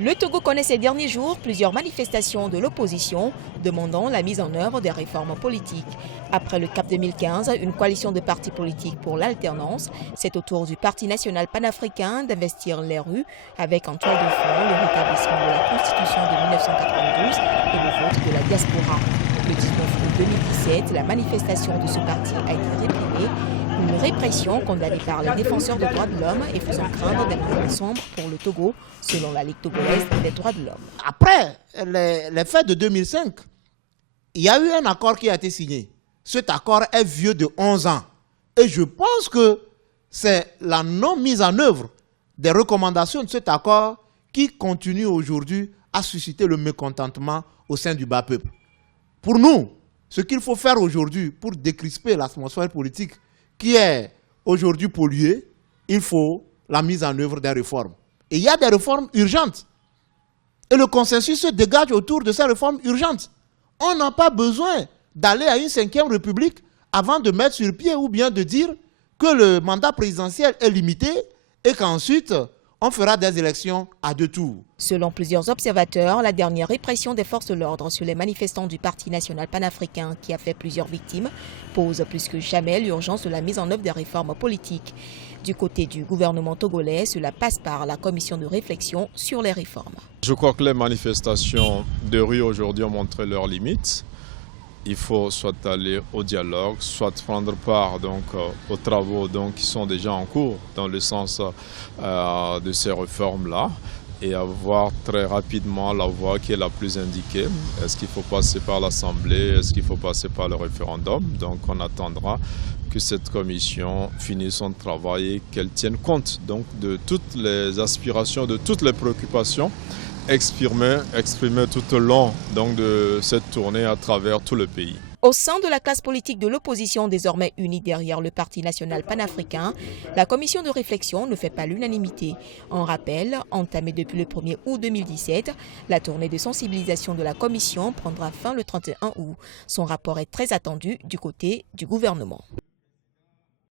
Le Togo connaît ces derniers jours plusieurs manifestations de l'opposition demandant la mise en œuvre des réformes politiques. Après le CAP 2015, une coalition de partis politiques pour l'alternance, c'est au tour du Parti national panafricain d'investir les rues avec en toile de fond le rétablissement de la Constitution de 1992 et le vote de la diaspora. Le 19 août 2017, la manifestation de ce parti a été réprimée. Une répression condamnée par les défenseurs des droits de l'homme et faisant craindre des moments sombres pour le Togo, selon la Ligue togolaise des droits de l'homme. Après les faits de 2005, il y a eu un accord qui a été signé. Cet accord est vieux de 11 ans. Et je pense que c'est la non-mise en œuvre des recommandations de cet accord qui continue aujourd'hui à susciter le mécontentement au sein du bas peuple. Pour nous, ce qu'il faut faire aujourd'hui pour décrisper l'atmosphère politique qui est aujourd'hui polluée, il faut la mise en œuvre des réformes. Et il y a des réformes urgentes. Et le consensus se dégage autour de ces réformes urgentes. On n'a pas besoin d'aller à une 5e République avant de mettre sur pied ou bien de dire que le mandat présidentiel est limité et qu'ensuite on fera des élections à 2 tours. Selon plusieurs observateurs, la dernière répression des forces de l'ordre sur les manifestants du Parti national panafricain qui a fait plusieurs victimes pose plus que jamais l'urgence de la mise en œuvre des réformes politiques. Du côté du gouvernement togolais, cela passe par la commission de réflexion sur les réformes. Je crois que les manifestations de rue aujourd'hui ont montré leurs limites. Il faut soit aller au dialogue, soit prendre part aux travaux qui sont déjà en cours dans le sens de ces réformes-là et avoir très rapidement la voie qui est la plus indiquée. Est-ce qu'il faut passer par l'Assemblée? Est-ce qu'il faut passer par le référendum? Donc on attendra que cette commission finisse son travail et qu'elle tienne compte de toutes les aspirations, de toutes les préoccupations exprimées tout au long de cette tournée à travers tout le pays. Au sein de la classe politique de l'opposition désormais unie derrière le Parti national panafricain, la commission de réflexion ne fait pas l'unanimité. En rappel, entamée depuis le 1er août 2017, la tournée de sensibilisation de la commission prendra fin le 31 août. Son rapport est très attendu du côté du gouvernement.